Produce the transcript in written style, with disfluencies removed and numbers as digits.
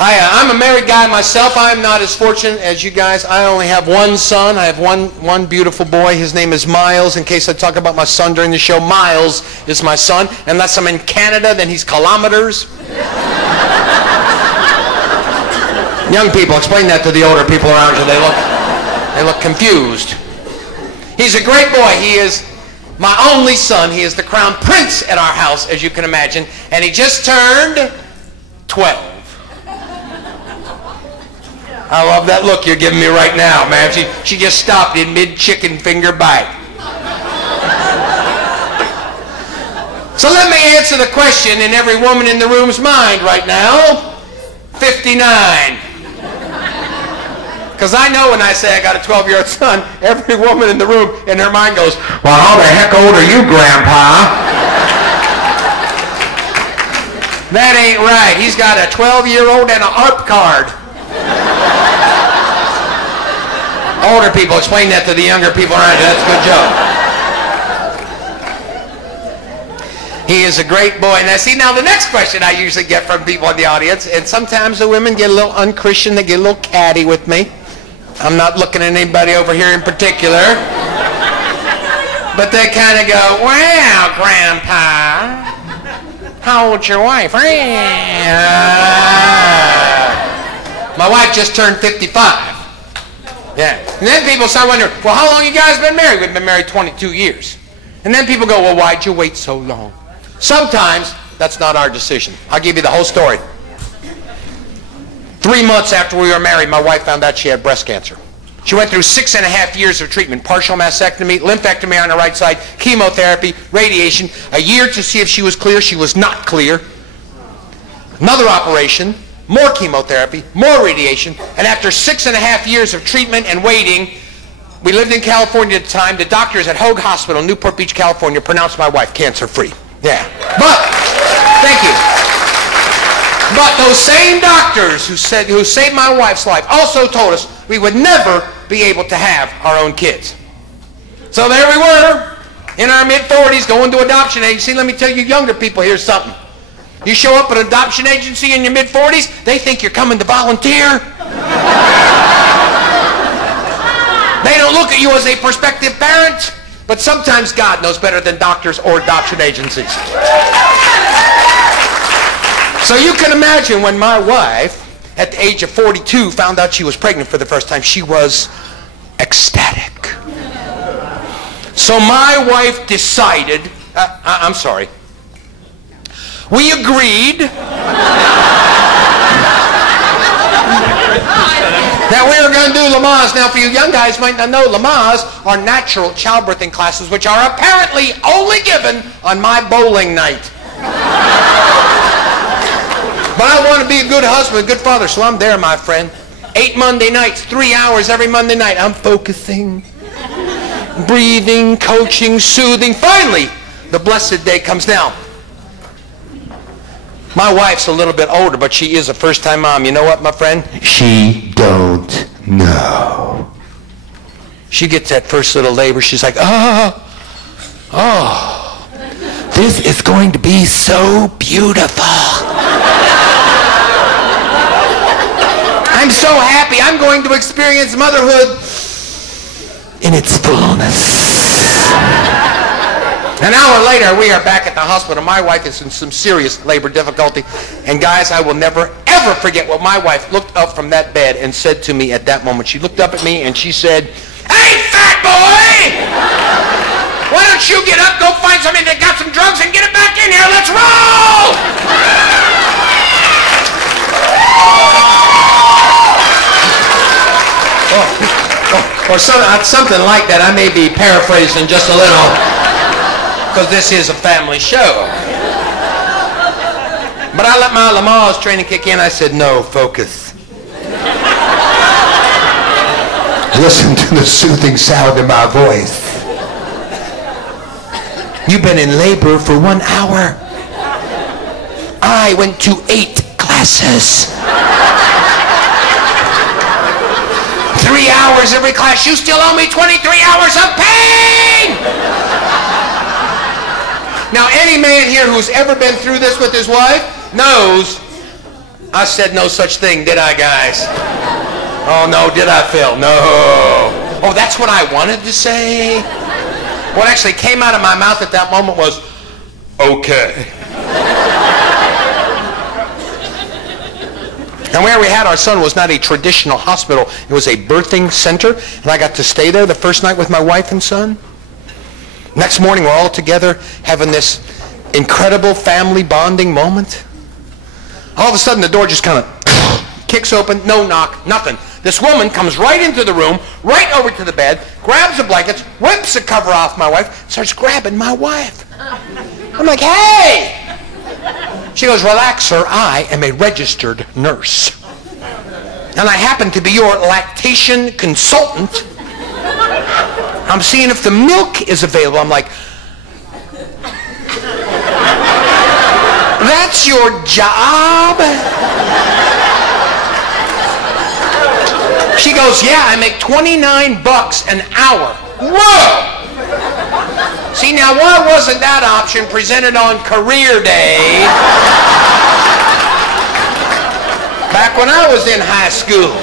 I'm a married guy myself. I'm not as fortunate as you guys. I only have one son. I have one beautiful boy. His name is Miles. In case I talk about my son during the show, Miles is my son. Unless I'm in Canada, then he's kilometers. Young people, explain that to the older people around you. They look confused. He's a great boy. He is my only son. He is the crown prince at our house, as you can imagine. And he just turned 12. I love that look you're giving me right now, man. She just stopped in mid-chicken finger bite. So let me answer the question in every woman in the room's mind right now. 59. Because I know when I say I got a 12-year-old son, every woman in the room in her mind goes, well, how the heck old are you, Grandpa? That ain't right. He's got a 12-year-old and an ARP card. Older people, explain that to the younger people around you. That's a good joke. He is a great boy. Now, see, now the next question I usually get from people in the audience, and sometimes the women get a little unchristian, they get a little catty with me. I'm not looking at anybody over here in particular. But they kind of go, well, Grandpa, how old's your wife? My wife just turned 55. Yeah. And then people start wondering, well, how long you guys been married? We've been married 22 years. And then people go, well, why'd you wait so long? Sometimes that's not our decision. I'll give you the whole story. 3 months after we were married, my wife found out she had breast cancer. She went through 6.5 years of treatment, partial mastectomy, lumpectomy on the right side, chemotherapy, radiation, a year to see if she was clear. She was not clear. Another operation, more chemotherapy, more radiation, and after 6.5 years of treatment and waiting, we lived in California at the time. The doctors at Hoag Hospital, Newport Beach, California, pronounced my wife cancer-free. Yeah. But, thank you. But those same doctors who saved my wife's life also told us we would never be able to have our own kids. So there we were, in our mid-40s, going to adoption agency. Let me tell you younger people, here's something. You show up at an adoption agency in your mid-40s, they think you're coming to volunteer. They don't look at you as a prospective parent, but sometimes God knows better than doctors or adoption agencies. So you can imagine when my wife, at the age of 42, found out she was pregnant for the first time, she was ecstatic. So my wife decided, I'm sorry, we agreed that we were going to do Lamaze. Now, for you young guys might not know, Lamaze are natural childbirthing classes, which are apparently only given on my bowling night. But I want to be a good husband, a good father, so I'm there, my friend. 8 Monday nights, 3 hours every Monday night. I'm focusing, breathing, coaching, soothing. Finally, the blessed day comes down. My wife's a little bit older, but she is a first-time mom. You know what, my friend? She don't know. She gets that first little labor. She's like, oh, this is going to be so beautiful. I'm so happy. I'm going to experience motherhood in its fullness. An hour later, we are back at the hospital. My wife is in some serious labor difficulty. And guys, I will never, ever forget what my wife looked up from that bed and said to me at that moment. She looked up at me and she said, hey, fat boy! Why don't you get up, go find somebody that got some drugs and get it back in here. Let's roll! Or something like that. I may be paraphrasing just a little, because this is a family show. But I let my Lamaze training kick in. I said, no, focus. Listen to the soothing sound in my voice. You've been in labor for 1 hour. I went to 8 classes. 3 hours every class. You still owe me 23 hours of pain! Now, any man here who's ever been through this with his wife knows I said no such thing, did I, guys? Oh, no, did I, Phil? No. Oh, that's what I wanted to say? What actually came out of my mouth at that moment was, okay. And where we had our son was not a traditional hospital. It was a birthing center, and I got to stay there the first night with my wife and son. Next morning, we're all together having this incredible family bonding moment. All of a sudden, the door just kind of kicks open, no knock, nothing. This woman comes right into the room, right over to the bed, grabs the blankets, whips the cover off my wife, starts grabbing my wife. I'm like, hey! She goes, relax, sir, I am a registered nurse. And I happen to be your lactation consultant. I'm seeing if the milk is available. I'm like, that's your job? She goes, yeah, I make $29 an hour. Whoa! See, now why wasn't that option presented on career day back when I was in high school?